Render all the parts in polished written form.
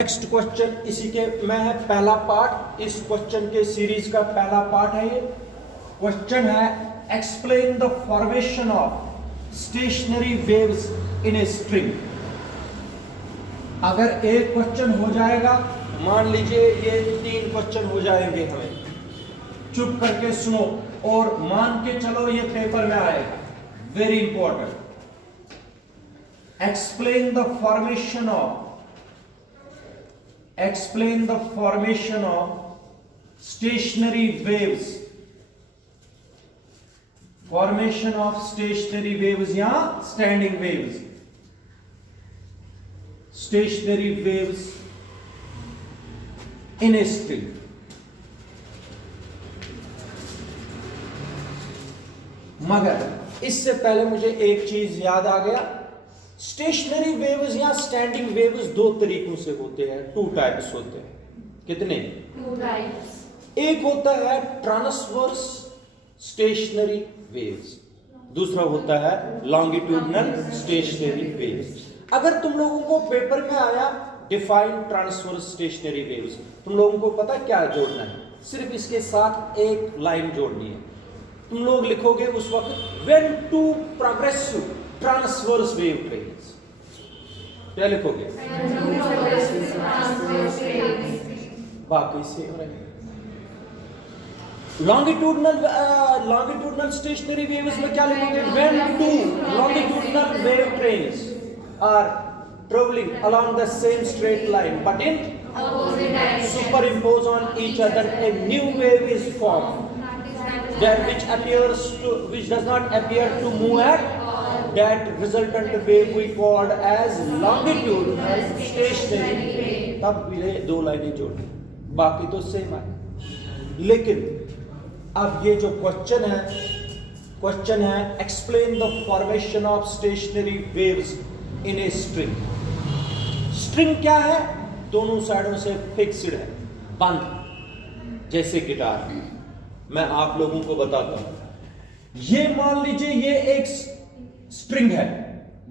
Next question इसी के में है पहला पार्ट। इस क्वेश्चन के सीरीज का पहला पार्ट है। ये क्वेश्चन है explain the formation of stationary waves in a string. अगर एक क्वेश्चन हो जाएगा, मान लीजिए ये 3 क्वेश्चन हो जाएंगे, हमें चुप करके सुनो और मान के चलो ये पेपर में आएगा। Very important. Explain the formation of stationary waves, formation of stationary waves या standing waves, stationary waves in a string। मगर इससे पहले मुझे एक चीज याद आ गया। स्टेशनरी वेव्स या स्टैंडिंग वेव्स 2 तरीकों से होते हैं, 2 टाइप्स होते हैं। कितने? 2 टाइप्स। एक होता है ट्रांसवर्स स्टेशनरी वेव्स, दूसरा होता है लॉन्गिट्यूडनल स्टेशनरी वेव्स। अगर तुम लोगों को पेपर में आया डिफाइन ट्रांसवर्स स्टेशनरी वेव्स, तुम लोगों को पता क्या जोड़ना है? सिर्फ इसके साथ एक लाइन जोड़नी है। तुम लोग लिखोगे उस वक्त when two progressive transverse wave trains. क्या लिखोगे? बाकी से लॉन्गिट्यूडनल स्टेशनरी वेव्स में क्या लिखोगे? When two longitudinal wave trains are traveling along the same straight line but in superimpose on each other, a new wave is formed that which does not appear to move at that resultant wave we called as longitudinal stationary wave। तब ये 2 लाइनें जोड़नी, बाकी तो same है। लेकिन अब ये जो क्वेश्चन है explain the formation of stationary waves in a string. String क्या है? दोनों साइडों से फिक्स्ड है, बंद, जैसे गिटार। मैं आप लोगों को बताता हूं। ये मान लीजिए ये एक स्ट्रिंग है,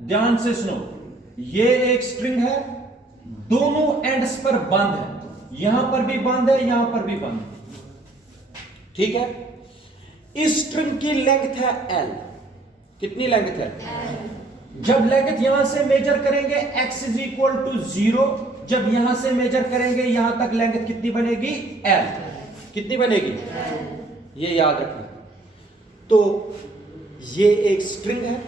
ध्यान से सुनो। ये एक स्ट्रिंग है, दोनों एंड्स पर बंद है, यहां पर भी बंद है, यहां पर भी बंद है। ठीक है। इस स्ट्रिंग की लेंथ है L। कितनी लेंथ है? जब लेंथ यहां से मेजर करेंगे x इज इक्वल टू 0, जब यहां से मेजर करेंगे यहां तक लेंथ कितनी बनेगी? L। कितनी बनेगी? ये याद रखना। तो ये एक स्ट्रिंग है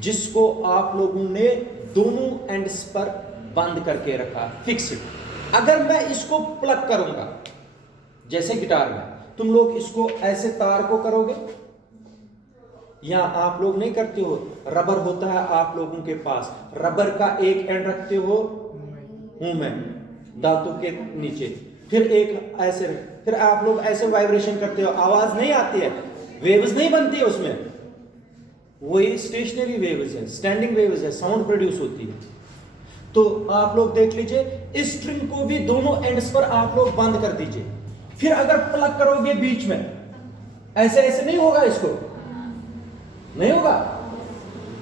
जिसको आप लोगों ने दोनों एंड्स पर बंद करके रखा, फिक्स्ड। अगर मैं इसको प्लग करूंगा जैसे गिटार में, तुम लोग इसको ऐसे तार को करोगे, या आप लोग नहीं करते हो? रबर होता है आप लोगों के पास, रबर का एक एंड रखते हो मुंह में, दांतों के नीचे, फिर एक ऐसे, फिर आप लोग ऐसे वाइब्रेशन करते हो, आवाज नहीं आती है, वेव्स नहीं बनती है उसमें। वही स्टेशनरी वेव्स है, स्टैंडिंग वेव्स है, साउंड प्रोड्यूस होती है। तो आप लोग देख लीजिए, इस स्ट्रिंग को भी दोनों एंड्स पर आप लोग बंद कर दीजिए। फिर अगर प्लग करोगे बीच में, ऐसे ऐसे नहीं होगा, इसको नहीं होगा।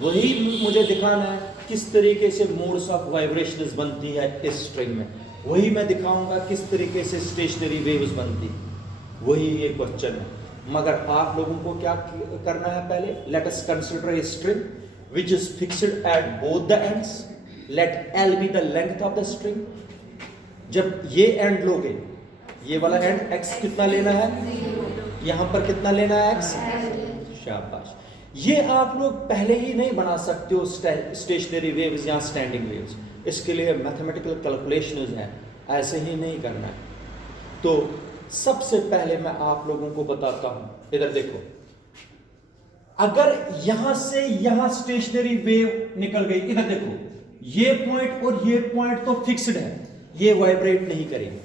वही मुझे दिखाना है किस तरीके से मोड्स ऑफ वाइब्रेशंस बनती है इस स्ट्रिंग में। वही मैं दिखाऊंगा किस तरीके से स्टेशनरी वेव्स बनती है। वही ये क्वेश्चन है। मगर आप लोगों को क्या करना है? पहले let us consider a string which is fixed at both the ends. Let L be the length of the string. जब ये एंड लोगे, ये वाला एंड x कितना लेना है, यहां पर कितना लेना है x। शाबाश। ये आप लोग पहले ही नहीं बना सकते हो स्टेशनरी वेव्स या स्टैंडिंग वेव्स। इसके लिए मैथमेटिकल कैलकुलेशंस है, ऐसे ही नहीं करना है। तो सबसे पहले मैं आप लोगों को बताता हूं, इधर देखो। अगर यहां से यहां स्टेशनरी वेव निकल गई, इधर देखो, ये पॉइंट और ये पॉइंट तो फिक्स्ड है, ये वाइब्रेट नहीं करेंगे।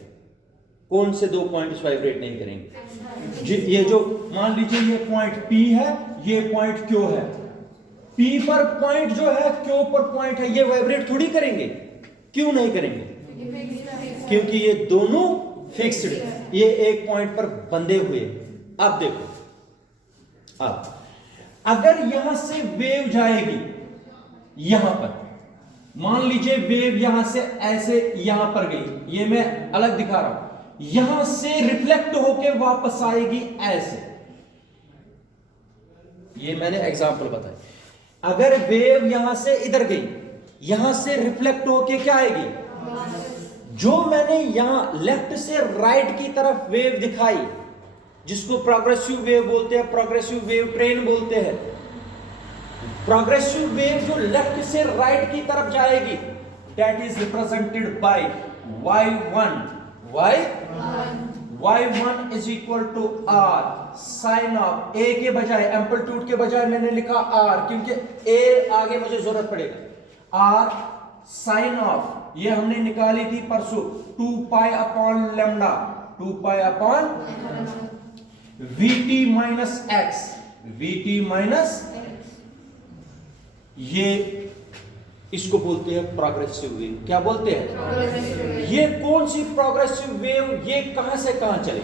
कौन से 2 पॉइंट्स वाइब्रेट नहीं करेंगे? ये जो मान लीजिए ये पॉइंट P है, ये पॉइंट Q है। P पर पॉइंट जो है, Q पर पॉइंट है, ये वाइब्रेट थोड़ी करेंगे। क्यों नहीं करेंगे? क्योंकि ये दोनों फिक्स्ड, ये एक पॉइंट पर बंधे हुए। अब देखो, अब अगर यहां से वेव जाएगी यहां पर, मान लीजिए वेव यहां से ऐसे यहां पर गई, ये मैं अलग दिखा रहा हूं, यहां से रिफ्लेक्ट होके वापस आएगी ऐसे, ये मैंने एग्जांपल बताया। अगर वेव यहां से इधर गई, यहां से रिफ्लेक्ट होके क्या आएगी, जो मैंने यहां लेफ्ट से राइट की तरफ वेव दिखाई, जिसको प्रोग्रेसिव वेव बोलते हैं, प्रोग्रेसिव वेव ट्रेन बोलते हैं, प्रोग्रेसिव वेव जो लेफ्ट से राइट की तरफ जाएगी, that is represented by y1, y1 is equal to r sine of a के बजाय, एम्पलीट्यूड के बजाय मैंने लिखा r, क्योंकि a आगे मुझे जरूरत पड़ेगा। r साइन ऑफ, ये हमने निकाली थी परसों, 2 पाई अपॉन लैम्डा, 2 पाई upon vt minus x, vt minus, ये इसको बोलते हैं प्रोग्रेसिव वेव। क्या बोलते हैं? ये कौन सी प्रोग्रेसिव वेव, ये कहां से कहां चली,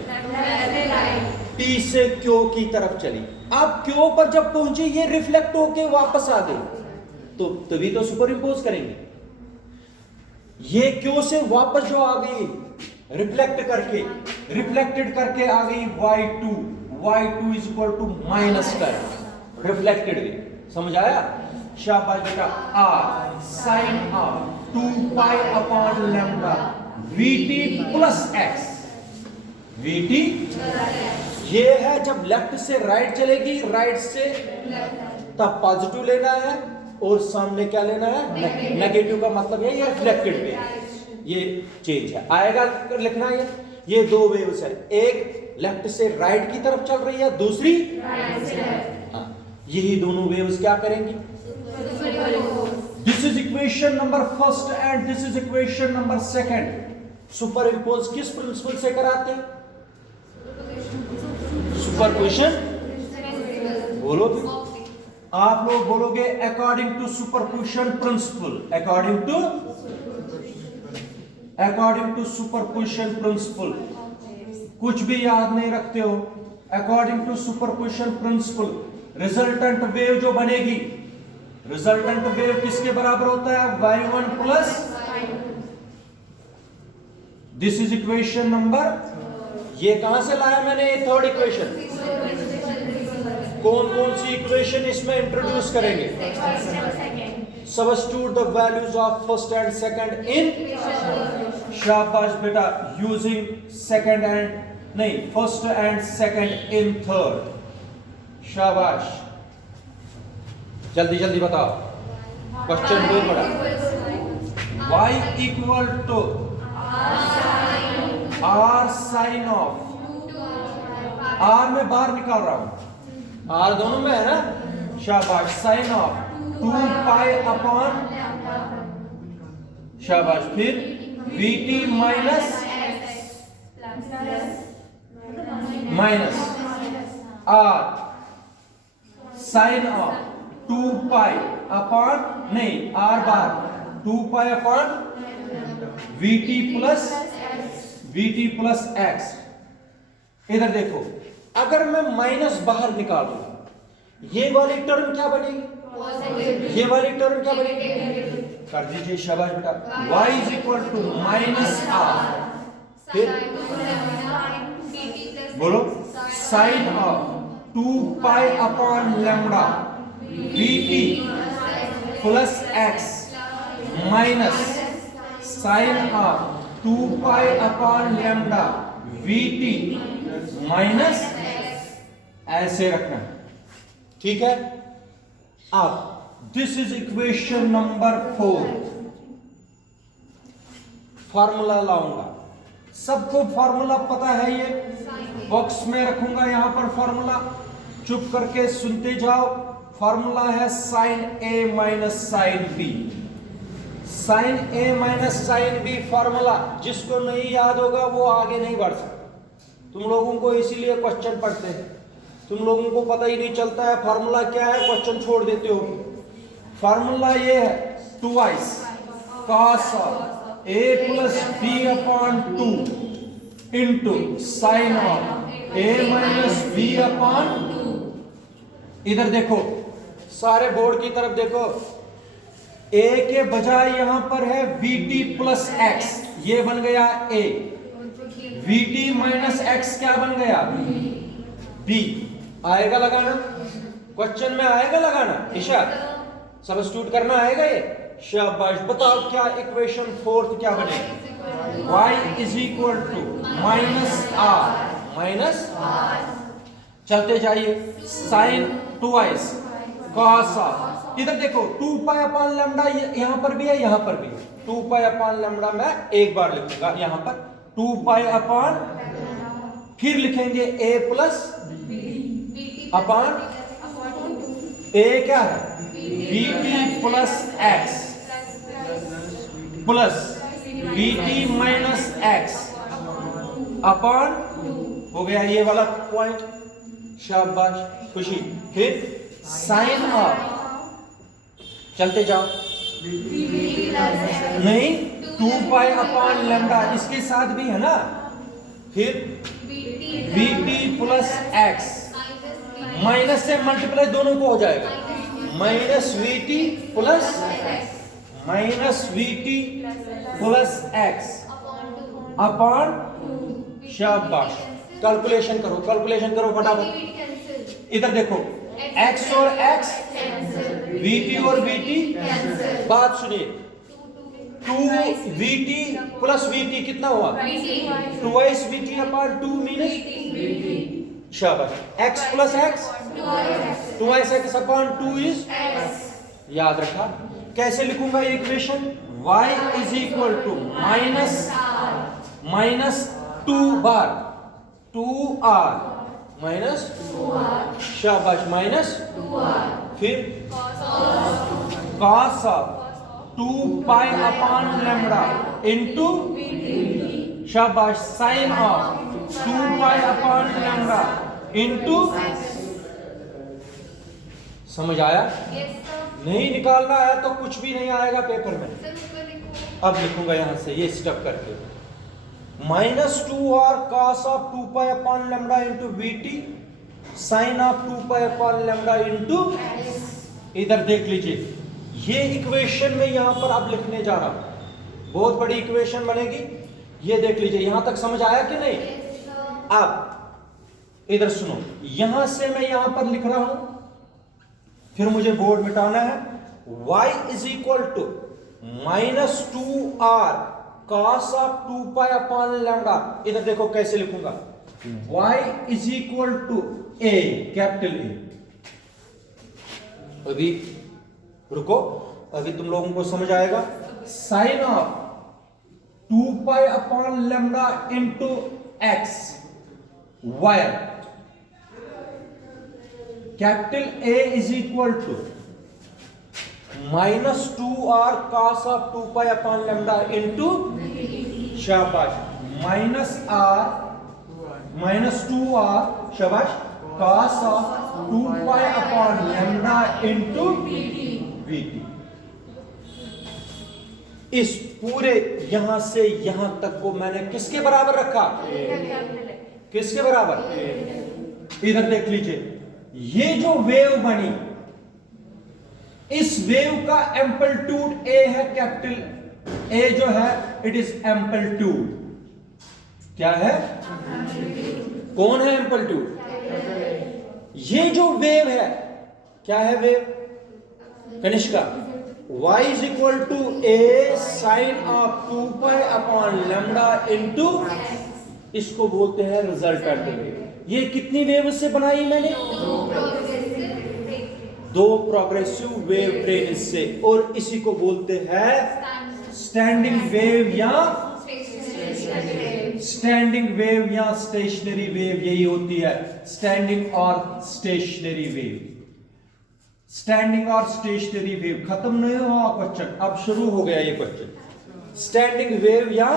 T से Q की तरफ चली। अब Q पर जब पहुंची, ये रिफ्लेक्ट होके वापस आ गई, तो तभी तो सुपर इंपोज करेंगे। ये Q से वापस जो आ गई, रिफ्लेक्ट करके, रिफ्लेक्टेड करके आ गई y2, y2 is equal to minus कर, रिफ्लेक्टेड गई। समझ आया? शाबाश बेटा। r sine of 2 pi upon lambda vt plus x, vt ये है जब लेफ्ट से राइट चलेगी, राइट से तब पॉजिटिव लेना है, और सामने क्या लेना है, नेगेटिव का मतलब है ये रिफ्लेक्टेड वेव, ये चेंज है, आएगा लिखना है। ये दो वेव्स है, एक लेफ्ट से राइट की तरफ चल रही है, दूसरी राइट से लेफ्ट। यही दोनों वेव्स क्या करेंगी, this is equation number first and this is equation number second. Superimpose किस प्रिंसिपल से कराते हैं, सुपरपोजिशन। बोलो भी, आप लोग बोलोगे according to superposition principle, according to superposition principle. कुछ भी याद नहीं रखते हो, according to superposition principle resultant wave जो बनेगी, रिजल्टेंट वेव किसके बराबर होता है, y1 plus, this is equation number, ये कहां से लाया मैंने, ये थर्ड इक्वेशन। कौन कौन सी इक्वेशन इसमें इंट्रोड्यूस करेंगे, substitute the values of first and second in, शाबाश बेटा, यूजिंग सेकंड एंड नहीं, first and second in third, शाबाश। जल्दी जल्दी बताओ, क्वेश्चन बहुत बड़ा। y equal to r sine of, r में बाहर निकाल रहा हूं, r दोनों में है ना, शाबाश, साइन ऑफ 2 पाई अपॉन, शाबाश, फिर vt minus r sine of 2 pi upon, नहीं r बार, 2 पाई अपॉन vt प्लस x। इधर देखो, अगर मैं माइनस बाहर निकाल दूं, ये वाली टर्म क्या बनेगी, ये वाली टर्म क्या बनेगी, कर दीजिए, शाबाश बेटा। y is equal to minus r, फिर बोलो, sine of 2 pi upon lambda vt plus x minus sine of 2 pi upon lambda vt minus, ऐसे रखना, ठीक है। अब this is equation number 4। Formula लाऊंगा, सबको फार्मूला पता है, ये बॉक्स में रखूंगा यहां पर फार्मूला, चुप करके सुनते जाओ। फार्मूला है साइन ए माइनस साइन बी, साइन ए माइनस साइन बी फार्मूला। जिसको नहीं याद होगा वो आगे नहीं बढ़ सकता। तुम लोगों को इसीलिए क्वेश्चन पढ़ते हैं, तुम लोगों को पता ही नहीं चलता है फार्मूला क्या है, क्वेश्चन छोड़ देते हो। फार्मूला ये है 2i cos of a plus B upon 2 into sine of a minus B upon, इधर देखो, सारे बोर्ड की तरफ देखो, ए के बजाय यहां पर है vt प्लस एक्स, ये बन गया ए। vt माइनस एक्स क्या बन गया? b। आएगा लगाना, क्वेश्चन में आएगा लगाना, ईशा सब्स्टिट्यूट करना आएगा ये। शाबाश, बताओ क्या इक्वेशन फोर्थ क्या बनेगी? y is equal to minus R minus, चलते जाइए, साइन ट्वाइस कॉस ऑफ, इधर देखो 2 पाई अपॉन लैम्डा, यहां पर भी है यहां पर भी है। 2 पाई अपॉन लैम्डा मैं एक बार लिखूंगा यहां पर 2 पाई अपॉन, फिर लिखेंगे a प्लस अपॉन a क्या है? vt plus x plus vt minus x upon, हो गया ये वाला पॉइंट। शाबाश खुशी। फिर साइन ऑफ, चलते जाओ, नहीं 2 पाई अपॉन लैम्डा इसके साथ भी है ना, फिर vt प्लस x माइनस से मल्टीप्लाई दोनों को हो जाएगा, minus vt plus x upon, शाबाश। कैलकुलेशन करो फटाफट। इधर देखो x और x, vt और vt, बात सुनिए, 2vt प्लस vt कितना हुआ? ट्वाइस vt अपॉन 2 मीनस, शाबाश। x plus x, twice x upon 2 is, याद रखा। कैसे लिखूंगा ये equation? y is equal to minus 2 बार 2r माइनस, शाबाश, माइनस, फिर cos of 2 pi upon lambda into, शाबाश, sine of 2 pi upon lambda into, समझ आया? नहीं निकालना आया तो कुछ भी नहीं आएगा पेपर में। अब लिखूंगा यहां से ये स्टेप करके, minus 2r cos of 2 pi upon lambda into vt sine of 2 pi upon lambda into, इधर देख लीजिए ये इक्वेशन में यहां पर अब लिखने जा रहा हूं, बहुत बड़ी इक्वेशन बनेगी। ये देख लीजिए, यहां तक समझ आया कि नहीं? अब इधर सुनो, यहां से मैं यहां पर लिख रहा हूं, फिर मुझे बोर्ड मिटाना है। y is equal to minus 2r cos of 2 pi upon lambda, इधर देखो कैसे लिखूंगा, y is equal to a, capital A। अभी रुको, अभी तुम लोगों को समझ आएगा। Sine of 2 pi upon lambda into x, where capital A is equal to minus 2r cos of 2 pi upon lambda into, शाबाश, माइनस 2r, शाबाश, cos of 2 pi upon lambda into vt। इस पूरे यहां से यहां तक को मैंने किसके बराबर रखा? किसके बराबर? इधर देख लीजिए, ये जो वेव बनी, इस वेव का एम्पलीट्यूड a है, कैपिटल A जो है इट इज एम्पलीट्यूड। क्या है? कौन है एम्पलीट्यूड? ये जो वेव है, क्या है wave? Kanishka, y is equal to a sine of 2 pi upon lambda into, इसको बोलते हैं रिजल्टेंट वेव। ये कितनी वेव से बनाई मैंने? 2 प्रोग्रेसिव वेव ट्रेन से, और इसी को बोलते हैं स्टैंडिंग वेव या स्टेशनरी वेव। यही होती है स्टैंडिंग और स्टेशनरी वेव। स्टैंडिंग और स्टेशनरी वेव खत्म नहीं हुआ क्वेश्चन, अब शुरू हो गया ये क्वेश्चन। स्टैंडिंग वेव या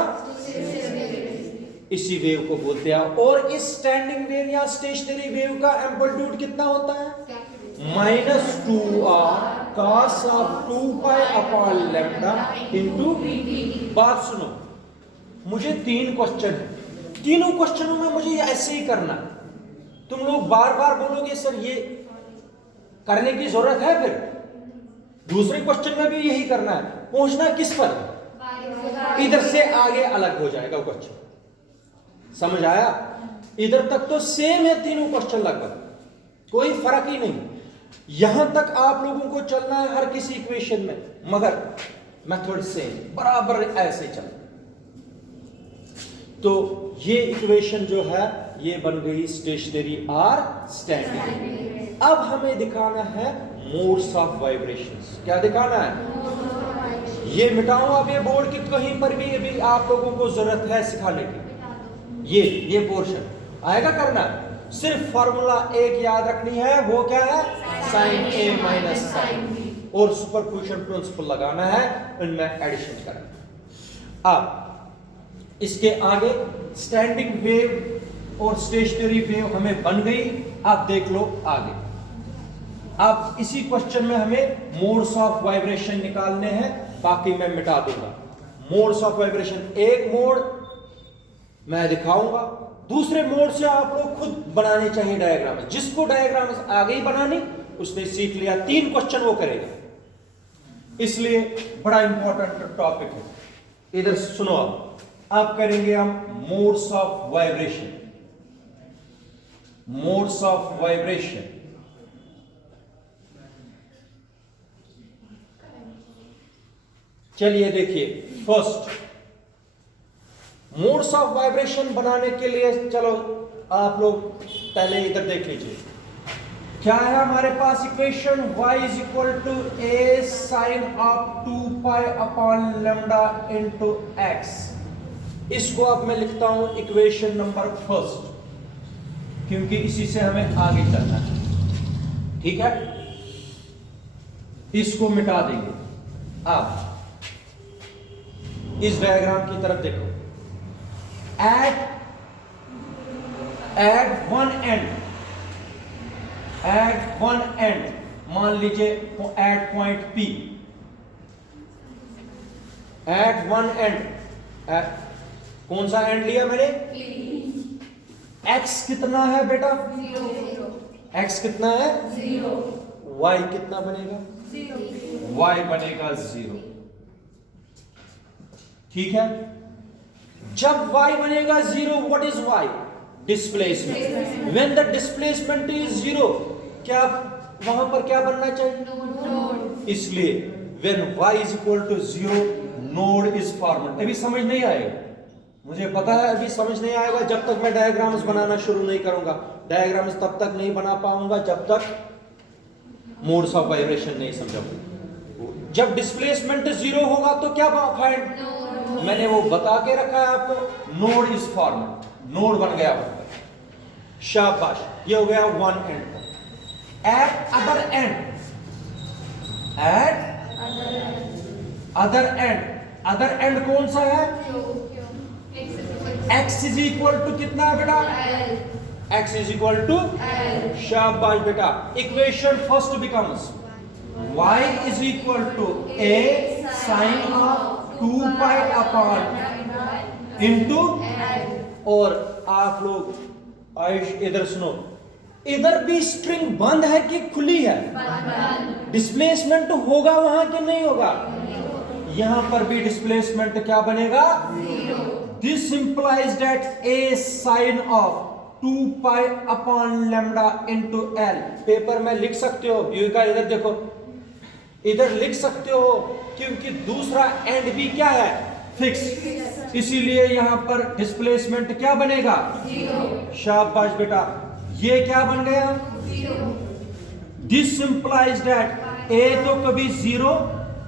इसी वेव को बोलते हैं। और इस स्टैंडिंग वेव या स्टेशनरी वेव का एम्पलीट्यूड कितना होता है? Minus 2r cos of 2 pi upon lambda into. बात सुनो, मुझे 3 क्वेश्चन है, तीनों क्वेश्चनों में मुझे ऐसे ही करना। तुम लोग बार बार बोलोगे सर ये करने की जरूरत है, फिर दूसरे क्वेश्चन में भी यही करना है, पहुंचना किस पर, इधर से आगे अलग हो जाएगा क्वेश्चन। समझ आया? इधर तक तो सेम है तीनों क्वेश्चन लगभग, कोई फर्क ही नहीं। यहां तक आप लोगों को चलना है हर किसी इक्वेशन में, मगर मेथड सेम, बराबर ऐसे चल। तो ये इक्वेशन जो है ये बन गई स्टेशनरी और स्टैंडिंग। अब हमें दिखाना है मोड्स ऑफ वाइब्रेशंस। क्या दिखाना है? ये मिटाऊं अब ये बोर्ड की, कहीं पर भी अभी आप लोगों को जरूरत है सिखाने की। ये पोर्शन आएगा करना, सिर्फ फॉर्मूला एक याद रखनी है, वो क्या है? साइन ए माइनस साइन बी, और सुपरपोजिशन प्रिंसिपल लगाना है, इनमें एडिशन करना। अब इसके आगे स्टैंडिंग वेव और स्टेशनरी वेव हमें बन गई। अब देख लो आगे। अब इसी क्वेश्चन में हमें मोड्स ऑफ वाइब्रेशन निकालने हैं, बाकी मैं मिटा दूंगा। मोड्स ऑफ वाइब्रेशन, एक मोड मैं दिखाऊंगा, दूसरे मोड से आप लोग खुद बनाने चाहिए डायग्राम। जिसको डायग्राम आगे ही बनानी उसने सीख लिया, 3 क्वेश्चन वो करेगा, इसलिए बड़ा इंपॉर्टेंट टॉपिक है। इधर सुनो, अब करेंगे हम modes of vibration. Modes of vibration, चलिए देखिए। फर्स्ट मोड्स ऑफ वाइब्रेशन बनाने के लिए, चलो आप लोग पहले इधर देख लीजिए। क्या है हमारे पास equation? y is equal to a sine of 2 pi upon lambda into x। इसको अब मैं लिखता हूं इक्वेशन नंबर फर्स्ट, क्योंकि इसी से हमें आगे चलना है। ठीक है, इसको मिटा देंगे। अब इस डायग्राम की तरफ देखो। at one end मान लीजिए at point P, at one end, कौन सा एंड लिया मैंने? x कितना है बेटा? x कितना है? 0। y कितना बनेगा? 0। y बनेगा 0। ठीक है, जब y बनेगा 0, what is y? Displacement. When the displacement is 0, क्या वहां पर क्या बनना चाहिए? नोड। इसलिए when y is equal to 0, node is formed. अभी समझ नहीं आएगा, मुझे पता है अभी समझ नहीं आएगा जब तक मैं डायग्राम्स बनाना शुरू नहीं करूंगा। डायग्राम्स तब तक नहीं बना पाऊंगा जब तक मोड्स ऑफ वाइब्रेशन नहीं समझाऊंगा। जब डिस्प्लेसमेंट 0 होगा तो क्या फाइंड? मैंने वो बता के रखा है आपको, नोड इज फॉर्मड, नोड बन गया। शाबाश, ये हो गया one and. Eight other and, eight other and, other and कौन सा है? x इज इक्वल टू कितना है बेटा? x इज इक्वल टू, शाबाश बेटा। Equation first becomes y is equal to a sine of 2 pi upon into, और आप लोग आयुष इधर सुनो, इधर भी स्ट्रिंग बंद है कि खुली है? डिस्प्लेसमेंट होगा वहां कि नहीं होगा? यहां पर भी डिस्प्लेसमेंट क्या बनेगा? 0। This implies that a sine of 2 pi upon lambda into l। Paper में लिख सकते हो, युविका इधर देखो, इधर लिख सकते हो, क्योंकि दूसरा एंड भी क्या है? फिक्स। इसीलिए यहां पर डिस्प्लेसमेंट क्या बनेगा? 0। शाबाश बेटा, ये क्या बन गया? 0। दिस इंप्लाइज दैट a तो कभी 0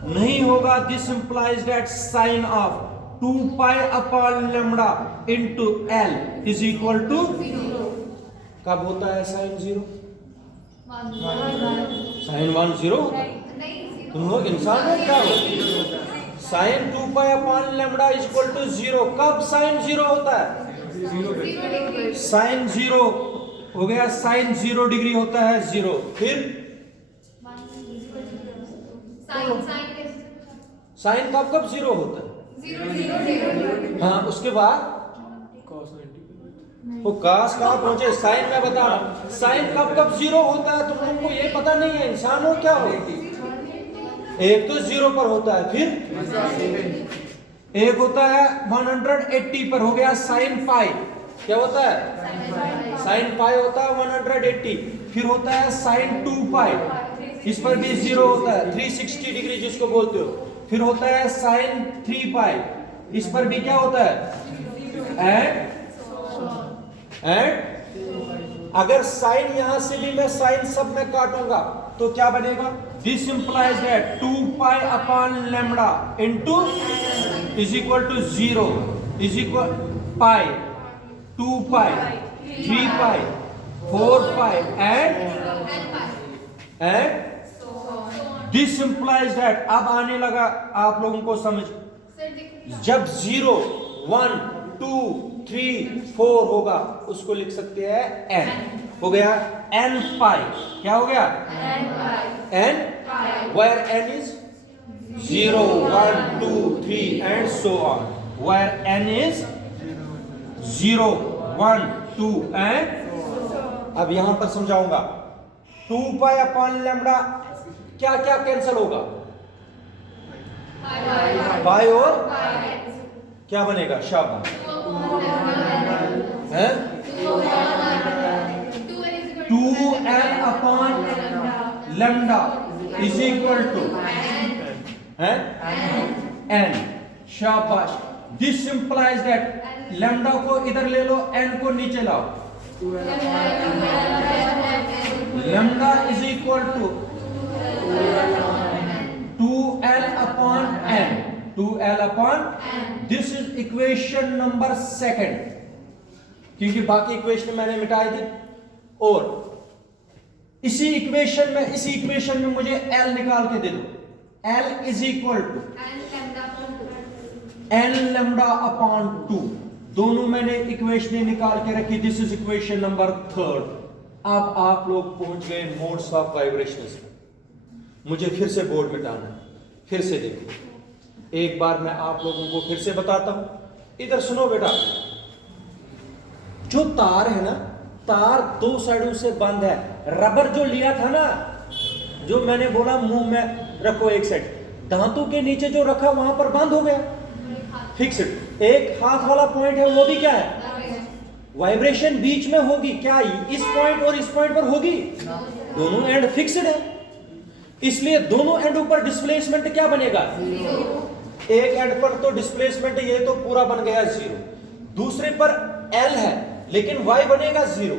नहीं होगा। This implies that sine of 2 pi upon lambda into l is equal to 0। कब होता है साइन 0? साइन 1 0 होता है। तुम लोग इंसान हो क्या हो? Sine 2 pi upon lambda is equal to 0। कब साइन 0 होता है? साइन 0 हो गया, साइन 0 डिग्री होता है 0। फिर साइन कब कब 0 होता है? हाँ, उसके बाद वो काश कहां पहुंचे? साइन में बता रहा हूं, साइन कब कब 0 होता है। तुम लोगों को ये पता नहीं है, इंसान हो क्या हो? एक तो 0 पर होता है, फिर एक होता है 180 पर, हो गया sin पाई। क्या होता है? sin पाई होता है 180। फिर होता है sin 2 पाई, इस पर भी 0 होता है, 360 डिग्री जिसको बोलते हो। फिर होता है sin 3 पाई, इस पर भी क्या होता है? एंड अगर साइन यहां से भी मैं साइन सब में काटूंगा तो क्या बनेगा? This implies that 2 pi upon lambda into is equal to 0 is equal pi 2 pi 3 pi 4 pi and this implies that. अब आने लगा आप लोगों को समझ, जब 0 1 2 3 4 होगा उसको लिख सकते हैं n। हो गया n पाई। क्या हो गया? n where n is 0 1 2 3 and so on, where n is 0 1 2 and अब यहां पर समझाऊंगा 2 पाई अपॉन लैम्डा क्या क्या कैंसिल होगा? पाई और क्या बनेगा? शाबाश, है 2l upon lambda is equal to है n। शाबाश। दिस इंप्लाइज दैट लैम्डा को इधर ले लो, n को नीचे लाओ। Lambda is equal to 2l upon n, 2l upon, this is equation number 2, क्योंकि बाकी इक्वेशन मैंने मिटाई दी। और इसी इक्वेशन में मुझे l निकाल के दे दो। l is equal to n lambda upon 2, दोनों मैंने इक्वेशन निकाल के रखी। This is equation number 3। अब आप लोग पहुंच गए मोड्स ऑफ वाइब्रेशंस में। मुझे फिर से बोर्ड मिटाना है, फिर से देखो, एक बार मैं आप लोगों को फिर से बताता हूं। इधर सुनो बेटा, जो तार है ना, तार दो साइडों से बंद है। रबर जो लिया था ना, जो मैंने बोला मुंह में रखो एक साइड, दांतों के नीचे जो रखा वहां पर बंद हो गया, फिक्स्ड। एक हाथ वाला पॉइंट है, वो भी क्या है? वाइब्रेशन बीच में होगी। क्या इस पॉइंट और इस पॉइंट पर होगी? दोनों एंड फिक्स्ड है, इसलिए दोनों एंडों पर डिस्प्लेसमेंट क्या बनेगा? एक एंड पर तो डिस्प्लेसमेंट ये तो पूरा बन गया 0, दूसरे पर L है लेकिन Y बनेगा 0,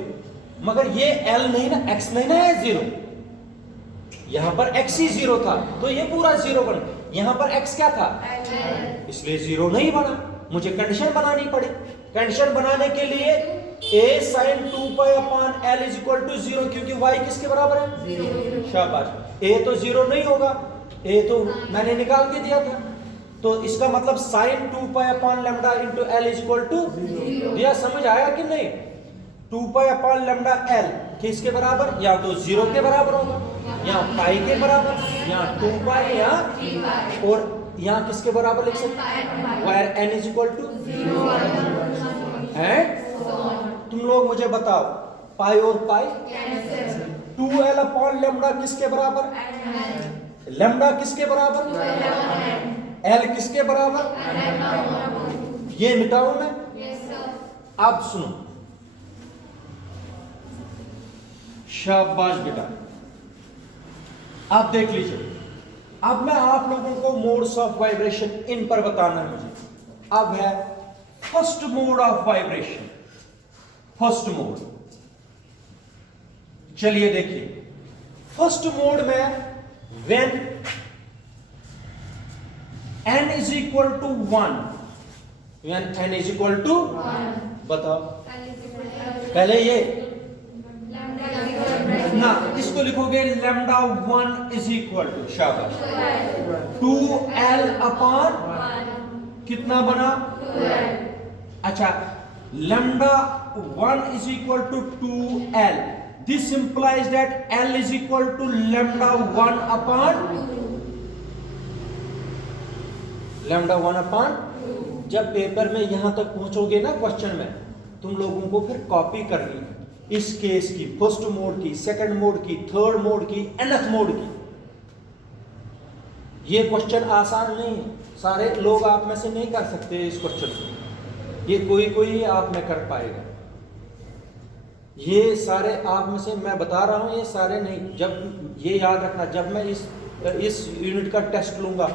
मगर ये L नहीं ना, X नहीं ना है 0। यहां पर X ही 0 था तो ये पूरा 0 बन गया। यहां पर X क्या था? इसलिए 0 नहीं बना। मुझे कंडीशन बनानी पड़ी। कंडीशन बनाने के लिए a sin 2 pi upon l is equal to 0, क्योंकि y किसके बराबर है? शाबाश। a तो 0 नहीं होगा, a तो मैंने निकाल के दिया था, तो इसका मतलब sin 2 pi upon lambda into l is equal to 0। दिया? समझ आया कि नहीं? 2 पाई अपॉन लैम्डा l किसके बराबर? या तो 0 के बराबर होगा, या पाई के बराबर, या 2 पाई, या और यहाँ किसके बराबर लिख सकते हैं? where n is equal to 0 है। तुम लोग मुझे बताओ, पाई और पाई 2l अपॉन लैम्डा किसके बराबर? लैम्डा किसके बराबर? l किसके बराबर? ये मिटाऊं मैं? अब सुनो, शाबाश बेटा, आप देख लीजिए। अब मैं आप लोगों को मोड्स ऑफ वाइब्रेशन इन पर बताना है मुझे। अब है first mode of vibration. First mode, चलिए देखिए। फर्स्ट मोड में when n is equal to 1, when n is equal to, बताओ पहले ये ना, इसको लिखोगे लैम्डा 1 इज इक्वल टू, शाबाश, 2l अपॉन कितना बना? अच्छा, lambda 1 is equal to 2l. This implies that l is equal to lambda 1 upon lambda 1 upon। जब पेपर में यहां तक पहुंचोगे ना क्वेश्चन में, तुम लोगों को फिर कॉपी करनी है इस केस की, फर्स्ट मोड की, सेकंड मोड की, थर्ड मोड की, nth मोड की। ये क्वेश्चन आसान नहीं है, सारे लोग आप में से नहीं कर सकते इस क्वेश्चन को, ये कोई कोई आप में कर पाएगा। ये सारे आप में से मैं बता रहा हूँ, ये सारे नहीं। जब ये याद रखना, जब मैं इस यूनिट का टेस्ट लूंगा,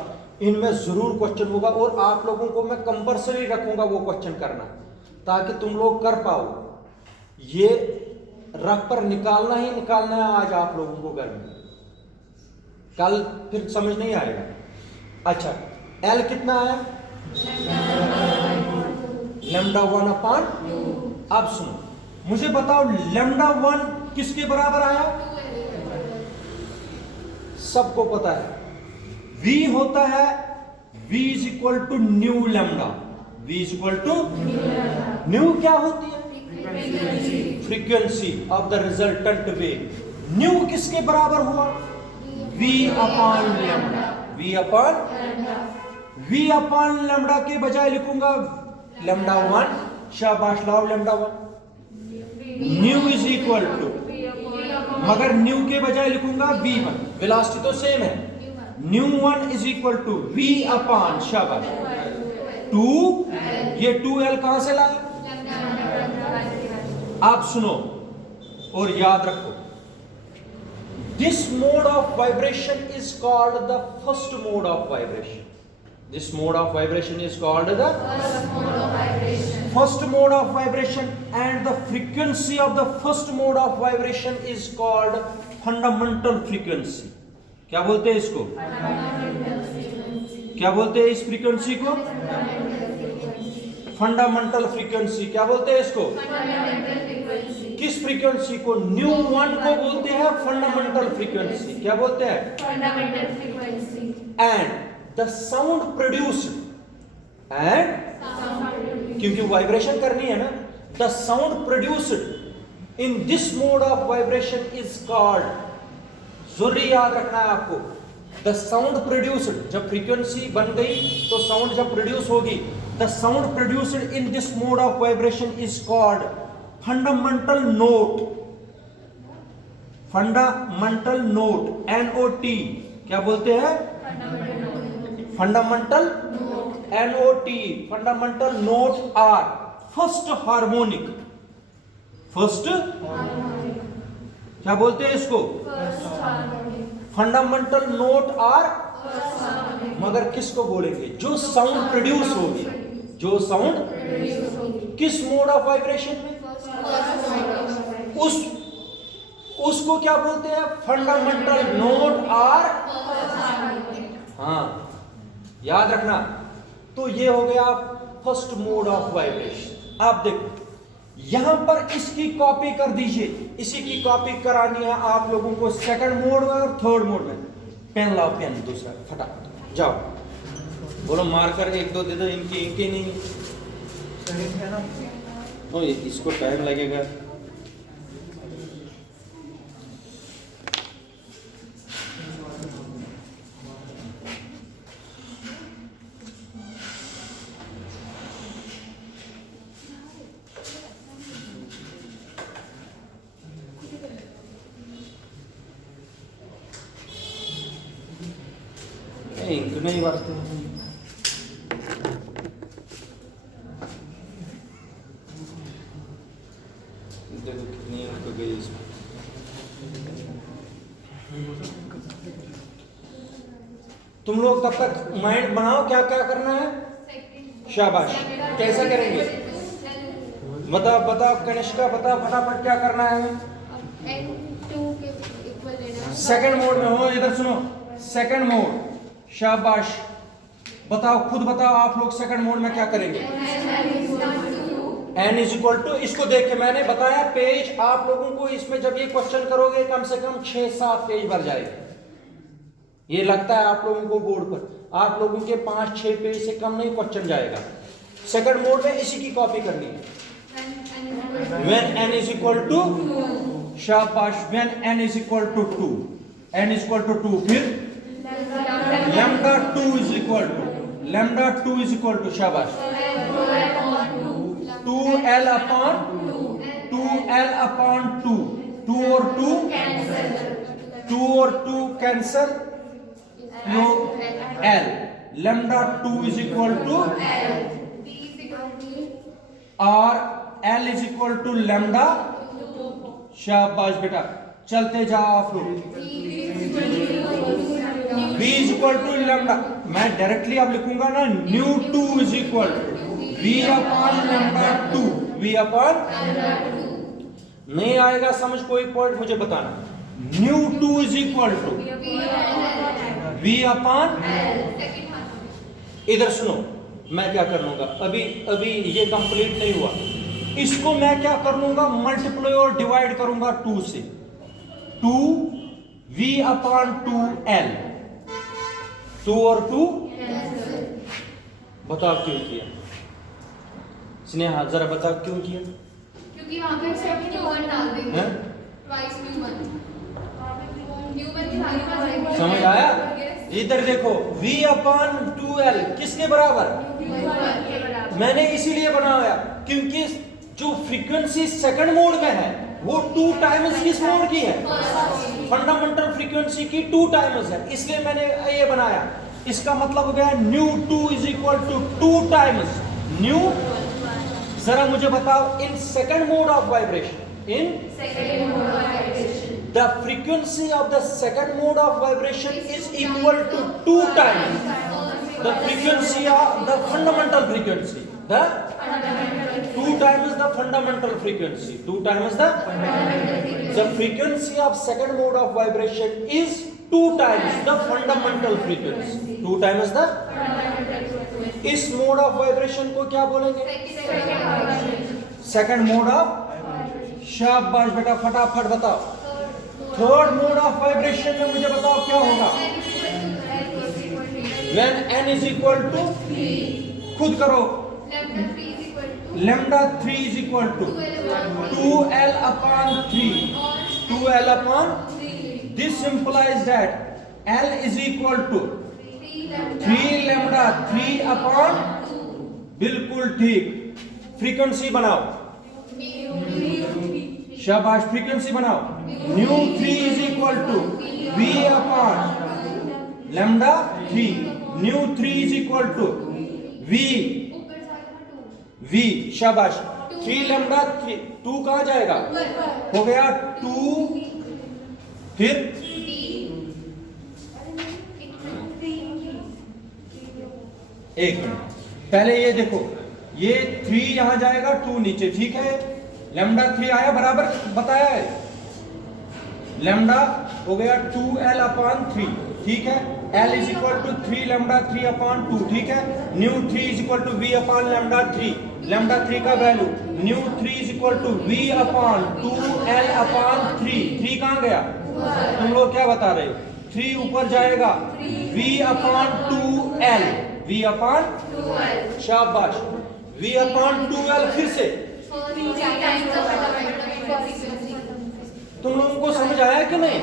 इनमें जरूर क्वेश्चन होगा और आप लोगों को मैं कंपल्सरी रखूंगा वो क्वेश्चन करना, ताकि तुम लोग कर पाओ। ये रफ पर निकालना ही निकालना है आज आप लोगों को घर में, कल फिर समझ नहीं आएगा। अच्छा, एल कितना है? लैम्डा 1/2। अब सुनो, मुझे बताओ लैम्डा 1 किसके बराबर आया? सबको पता है V होता है, V is equal to nu lambda. V is equal to nu क्या होती है? Frequency of the resultant wave. Nu किसके बराबर हुआ? V upon lambda. V upon lambda के बजाय लिखूंगा लैम्डा 1। शाबाश, लाओ lambda 1। Nu is equal to, मगर न्यू के बजाय लिखूंगा V1। वेलोसिटी तो सेम है। Nu 1 is equal to V upon, शाबाश, 2। ये 2L कहां से लाया? आप सुनो और याद रखो, this mode of vibration is called the first mode of vibration. This mode of vibration is called the first mode of vibration, and the frequency of the first mode of vibration is called fundamental frequency. क्या बोलते हैं इसको? क्या बोलते हैं इस frequency को? Fundamental frequency. क्या बोलते हैं इसको? किस फ्रीक्वेंसी को? न्यू 1 को बोलते हैं फंडामेंटल फ्रीक्वेंसी। क्या बोलते हैं? Fundamental frequency. And the sound produced, and क्योंकि वाइब्रेशन करनी है ना, the sound produced in this mode of vibration is called, जरूरी याद रखना है आपको, द साउंड प्रोड्यूस्ड, जब फ्रीक्वेंसी बन गई तो साउंड जब प्रोड्यूस होगी, the sound produced in this mode of vibration is called fundamental note. Fundamental note, NOT। क्या बोलते हैं? Fundamental NOT। Fundamental note or first harmonic. First, क्या बोलते हैं इसको? फंडामेंटल नोट आर, मगर किसको बोलेंगे? जो साउंड प्रोड्यूस होगी, जो साउंड किस मोड ऑफ वाइब्रेशन में, उसको क्या बोलते हैं? Fundamental note or. हाँ, याद रखना। तो ये हो गया फर्स्ट मोड ऑफ वाइब्रेशन। आप देखो यहां पर इसकी कॉपी कर दीजिए, इसी की कॉपी करानी है आप लोगों को सेकंड मोड में और थर्ड मोड में। पेन लाओ, पेन दूसरा, फटाफट जाओ, बोलो मार्कर 1-2 दे दो, इनकी नहीं है ना, तो इसको टाइम लगेगा। इंक नहीं भरते हैं। देखो कितनी इंक गई इसमें। तुम लोग तब तक माइंड बनाओ क्या क्या करना है। शाबाश, कैसे करेंगे? बताओ बताओ कनिष्का, बताओ फटाफट क्या करना है। सेकंड मोड में हो, इधर सुनो, सेकंड मोड। शाबाश, बताओ, खुद बताओ आप लोग सेकंड मोड में क्या करेंगे। n इज इक्वल टू, इसको देख के मैंने बताया पेज आप लोगों को, इसमें जब ये क्वेश्चन करोगे कम से कम 6-7 पेज भर जाएगा। ये लगता है आप लोगों को बोर्ड पर, आप लोगों के 5-6 पेज से कम नहीं क्वेश्चन जाएगा। सेकंड मोड में इसी की कॉपी करनी है। when n is equal to, शाबाश, when n is equal to 2, n is equal to 2, फिर lambda 2 is equal to, lambda 2 is equal to, शाबाश, 2L upon 2, 2 और 2 cancel, L. Lambda 2 is equal to L. B is equal to or L is equal to lambda. 2. शाबाश बेटा, चलते जाओ आप लोग. V is equal to lambda. मैं directly अब लिखूंगा ना, new 2 is equal to V upon lambda 2. V upon, नहीं आएगा समझ कोई पॉइंट मुझे बताना. New 2 is equal to V upon. इधर सुनो, मैं क्या कर लूंगा, अभी ये कंप्लीट नहीं हुआ. इसको मैं क्या कर लूंगा, मल्टीप्लाई और डिवाइड करूंगा 2 से. 2 V upon 2L. 2 और 2, बताओ क्यों किया? स्नेहा जरा बताओ क्यों किया? क्योंकि वहाँ पे सिर्फ न्यूमन डाल देंगे. हैं? Twice Neumann. न्यूमन की थाली में जाएगी. समझ आया? इधर देखो, V upon 2L किसके बराबर? न्यूमन के बराबर. मैंने इसीलिए बनाया क्योंकि जो फ्रीक्वेंसी सेकंड मोड में है वो 2 टाइम्स किस मोड की है? फंडामेंटल फ्रीक्वेंसी की 2 टाइम्स है, इसलिए मैंने ये बनाया. इसका मतलब हो गया nu 2 is equal to 2 times nu. जरा मुझे बताओ, in second mode of vibration, in second mode of vibration, the frequency of the second mode of vibration is equal to 2 times the frequency of the fundamental frequency. The 2 times the fundamental frequency. 2 times the frequency of second mode of vibration is 2 times the fundamental frequency. 2 times the. इस mode of vibration को क्या बोलेंगे? Second mode of. शाबाश बेटा, फटाफट बताओ. Third mode of vibration में मुझे बताओ क्या होगा? When n is equal to, खुद करो. Lambda 3 is equal to 2L upon 3. 2L upon. This implies that L is equal to 3 lambda 3 upon. बिल्कुल ठीक. फ्रीक्वेंसी बनाओ. शाबाश, फ्रीक्वेंसी बनाओ. New 3 is equal to V upon lambda 3. New 3 is equal to V. शाबाश. 3 lambda 3. 2 कहाँ जाएगा? हो गया 2. फिर एक मिनट, पहले ये देखो, ये 3 यहां जाएगा, 2 नीचे. ठीक है, लैम्डा 3 आया, बराबर बताया है. लैम्डा हो गया 2L upon 3. ठीक है, L is equal to 3 lambda 3 upon 2. ठीक है, new 3 is equal to V upon lambda 3. Lambda 3 का value new 3 is equal to V upon 2L upon 3. 3 कहाँ गया? तुम लोग क्या बता रहे हो? 3 ऊपर जाएगा, V upon 2L. V upon 2L. शाबाश. V upon 2L. फिर से तुम लोगों को समझ आया कि नहीं?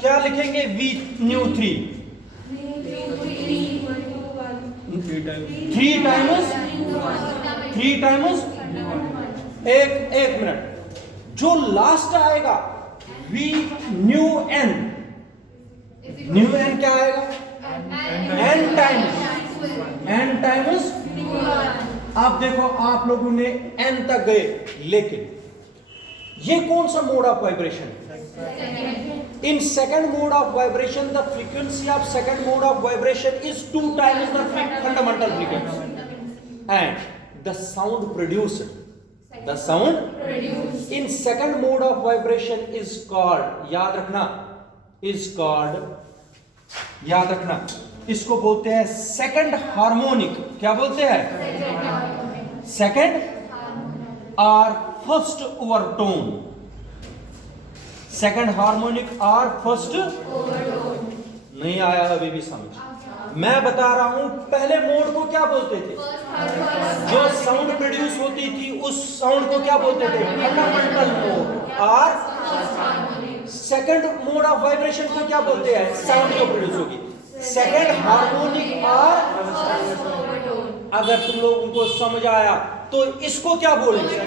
क्या लिखेंगे? V new 3. 3 टाइम्स. एक मिनट, जो लास्ट आएगा V new N. New N क्या आएगा? N times. आप देखो, आप लोगों ने N तक गए, लेकिन ये कौन सा mode of vibration? In second mode of vibration, the frequency of second mode of vibration is 2 times the fundamental frequency, and the sound produced in second mode of vibration is called, याद रखना, इसको बोलते हैं second harmonic. क्या बोलते हैं? Second और first overtone. Second harmonic और फर्स्ट नहीं आया अभी भी समझ? मैं बता रहा हूं, पहले मोड को क्या बोलते थे? जो साउंड प्रोड्यूस होती थी उस साउंड को क्या बोलते थे? Fundamental mode. और सेकंड मोड ऑफ वाइब्रेशन को क्या बोलते हैं? साउंड जो प्रोड्यूस होगी. सेकंड हार्मोनिक और, अगर तुम लोगों को समझ आया तो इसको क्या बोलेंगे?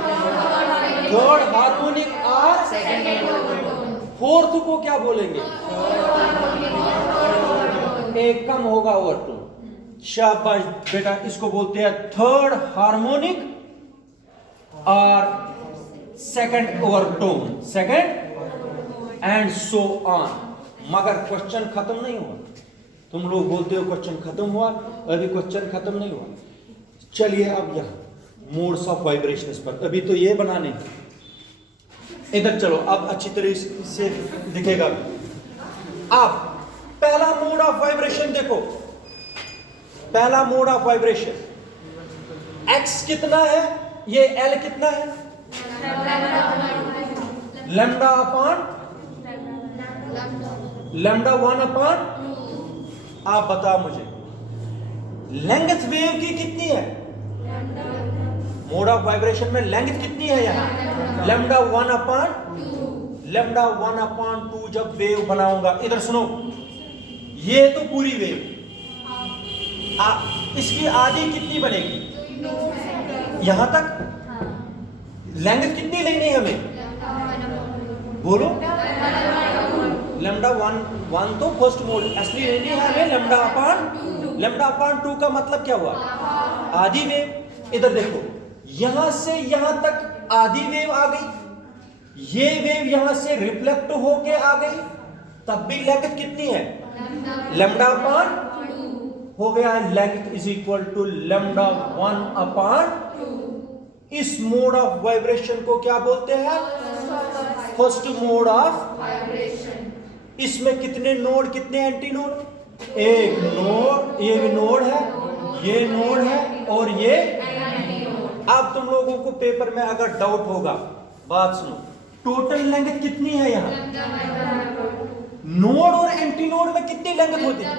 थर्ड हार्मोनिक और फोर्थ को क्या बोलेंगे? एक कम होगा ओवरटोन। शाबाश बेटा, इसको बोलते हैं थर्ड हार्मोनिक और second overtone, second and so on. मगर क्वेश्चन खत्म नहीं हुआ। तुम लोग बोलते हो क्वेश्चन खत्म हुआ, अभी क्वेश्चन खत्म नहीं हुआ। चलिए अब यहां मोड्स ऑफ वाइब्रेशंस पर, अभी तो ये बनाने, इधर चलो अब अच्छी तरह से दिखेगा। अब पहला मोड ऑफ वाइब्रेशन देखो, पहला मोड ऑफ वाइब्रेशन एक्स कितना है, ये एल कितना है, लैम्डा अपॉन लैम्डा 1 अपॉन। आप बताओ मुझे लेंथ वेव की कितनी है, मोड ऑफ वाइब्रेशन में लेंथ कितनी है यहां, लैम्डा 1 अपॉन लैम्डा 1 अपॉन 2 जब वेव बनाऊंगा। इधर सुनो, ये तो पूरी वेव, इसकी आधी कितनी बनेगी, यहां तक लेंथ कितनी लेनी है हमें, बोलो। लैम्डा 1 तो फर्स्ट मोड, असली लेनी है हमें लैम्डा अपॉन 2 का मतलब क्या हुआ, आधी वेव। इधर देखो, यहां से यहां तक आधी वेव आ गई, ये वेव यहां से रिफ्लेक्ट होके आ गई, तब भी लेंथ कितनी है, लैम्डा अपॉन हो गया है, length is equal to lambda 1 upon. इस मोड ऑफ वाइब्रेशन को क्या बोलते हैं, फर्स्ट मोड ऑफ वाइब्रेशन। इसमें कितने नोड, कितने एंटी नोड, एक नोड, ये भी नोड है, ये नोड है और ये। अब तुम लोगों को पेपर में अगर डाउट होगा, बात सुनो, टोटल लेंथ कितनी है यहां, नोड और एंटी नोड में कितनी लेंथ होती है,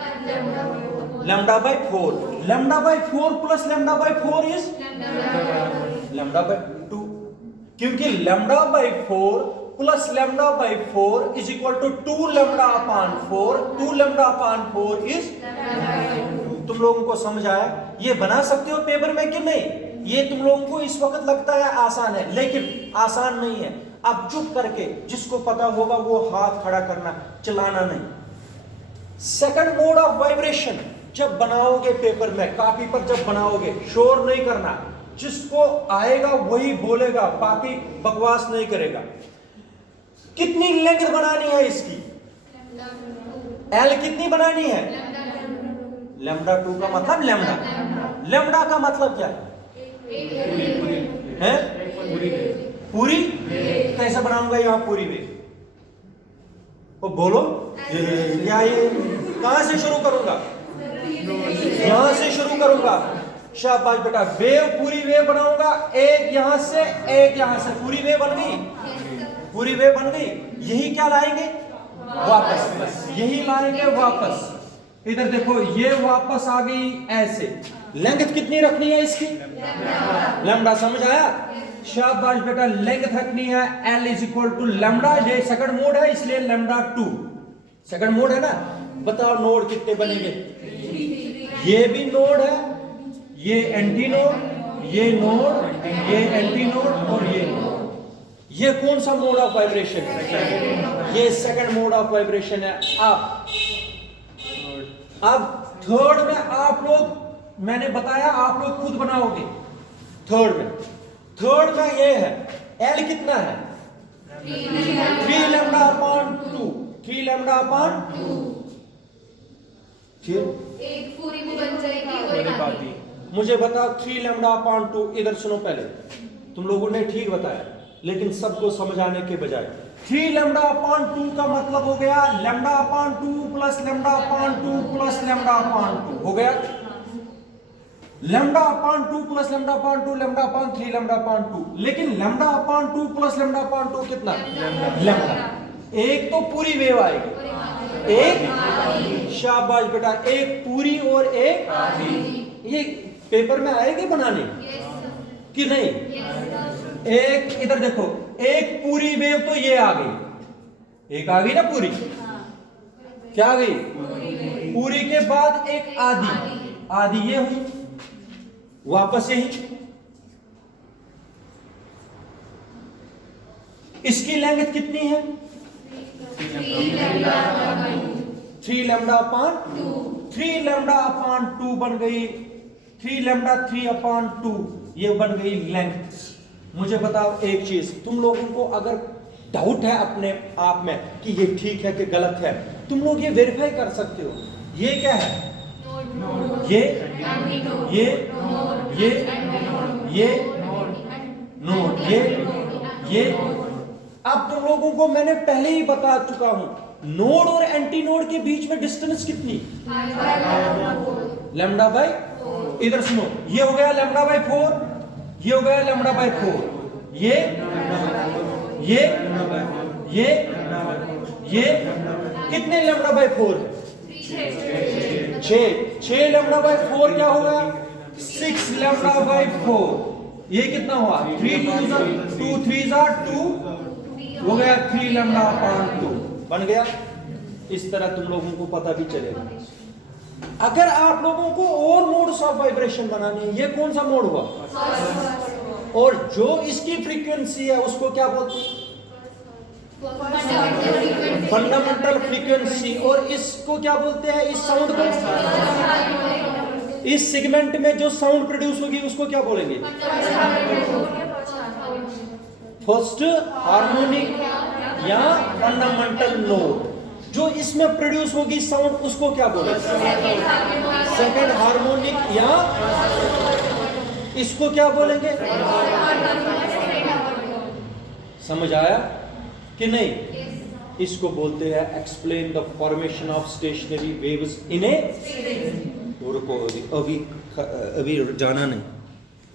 lambda by 4। Lambda by 4 plus lambda by 4 is lambda by 2, क्योंकि lambda by 4 plus lambda by 4 is equal to 2 lambda upon 4। 2 lambda upon 4 is. तुम लोगों को समझ आया, ये बना सकते हो पेपर में कि नहीं। ये तुम लोगों को इस वक्त लगता है आसान है, लेकिन आसान नहीं है। अब चुप करके जिसको पता होगा वो हाथ खड़ा करना, चलाना नहीं। सेकंड मोड ऑफ वाइब्रेशन जब बनाओगे पेपर में, कॉपी पर जब बनाओगे, शोर नहीं करना, जिसको आएगा वही बोलेगा, बाकी बकवास नहीं करेगा। कितनी लेंथ बनानी है इसकी, एल कितनी बनानी है, लैम्डा 2 का मतलब लैम्डा, लैम्डा का मतलब क्या है, पूरी। कैसे बनाऊंगा यहां पूरी वेव, तो बोलो क्या, ये कहां से शुरू करूंगा, यहां से शुरू करूंगा। शाबाश बेटा, वेव पूरी वेव बनाऊंगा, एक यहां से एक यहां से, पूरी वेव बन गई, पूरी वेव बन गई। यही क्या लाएंगे वापस, यही लाएंगे वापस। इधर देखो, ये वापस आ गई ऐसे। लेंथ कितनी रखनी है इसकी, लैम्डा, समझ आया। शाबाश बेटा, लेंथ रखनी है L is equal to lambda. ये सेकंड मोड है इसलिए लैम्डा 2 सेकंड मोड है ना। बताओ नोड कितने बनेंगे, ये भी नोड है, ये एंटी नोड, ये नोड, ये एंटी नोड और ये नोड। ये कौन सा मोड ऑफ वाइब्रेशन है, ये सेकंड मोड ऑफ वाइब्रेशन है। अब थर्ड में आप लोग, मैंने बताया आप लोग खुद बनाओगे। थर्ड में ये है, एल कितना है, 3 लैम्डा अपॉन 2, 3 लैम्डा अपॉन 2। फिर एक पूरी भी बन जाएगी। मुझे बताओ 3 लैम्डा अपॉन 2। इधर सुनो, पहले तुम लोगों ने ठीक बताया, लेकिन सबको समझाने के बजाय 3 लैम्डा अपॉन 2 का मतलब हो गया lambda upon 2 plus lambda upon 2 plus lambda upon 2 हो गया। Lambda upon 2 plus lambda upon 2, lambda upon 3 lambda upon 2। लेकिन lambda upon 2 plus lambda upon 2 कितना, लैम्डा। एक तो पूरी वेव आएगी, एक, शाबाश बेटा, एक पूरी और एक आधी। ये पेपर में आएगी बनाने कि नहीं, एक इधर देखो, एक पूरी वेव तो ये आ गई, एक आ गई ना पूरी, क्या आ गई, पूरी के बाद एक आधी, आधी ये हुई, वापस यही। इसकी लेंथ कितनी है, 3 लैम्डा अपॉन 2। 3 लैम्डा अपॉन 2 बन गई 3 लैम्डा 3 अपॉन 2, ये बन गई लेंथ। मुझे बताओ एक चीज, तुम लोगों को अगर डाउट है अपने आप में कि ये ठीक है कि गलत है, तुम लोग ये वेरीफाई कर सकते हो। ये क्या है? ये नोड, ये अब तुम लोगों को मैंने पहले ही बता चुका हूं, नोड और एंटी नोड के बीच में डिस्टेंस कितनी? लैम्डा बाय, इधर सुनो, ये हो गया लैम्डा बाय 4, ये हो गया लैम्डा बाय 4, ये कितने लैम्डा बाय 4 है? 6 लैम्डा बाय 4 क्या होगा? 6 लैम्डा बाय 4। ये कितना हुआ? 3 2 3 2 हो गया 3 लैम्डा अपॉन 2 बन गया। इस तरह तुम लोगों को पता भी चलेगा। अगर आप लोगों को और मोड्स ऑफ वाइब्रेशन बनाने हैं, ये कौन सा मोड हुआ? और जो इसकी फ्रीक्वेंसी है उसको क्या बोलते हैं? Fundamental frequency. और इसको क्या बोलते हैं? इस साउंड को, इस सेगमेंट में जो साउंड प्रोड्यूस होगी उसको क्या बोलेंगे? फर्स्ट हार्मोनिक या फंडामेंटल नोड। जो इसमें प्रोड्यूस होगी साउंड उसको क्या बोलेंगे? सेकंड हार्मोनिक या इसको क्या बोलेंगे? समझ आया कि नहीं? इसको बोलते हैं explain the formation of stationary waves in a. रुको, अभी जाना नहीं।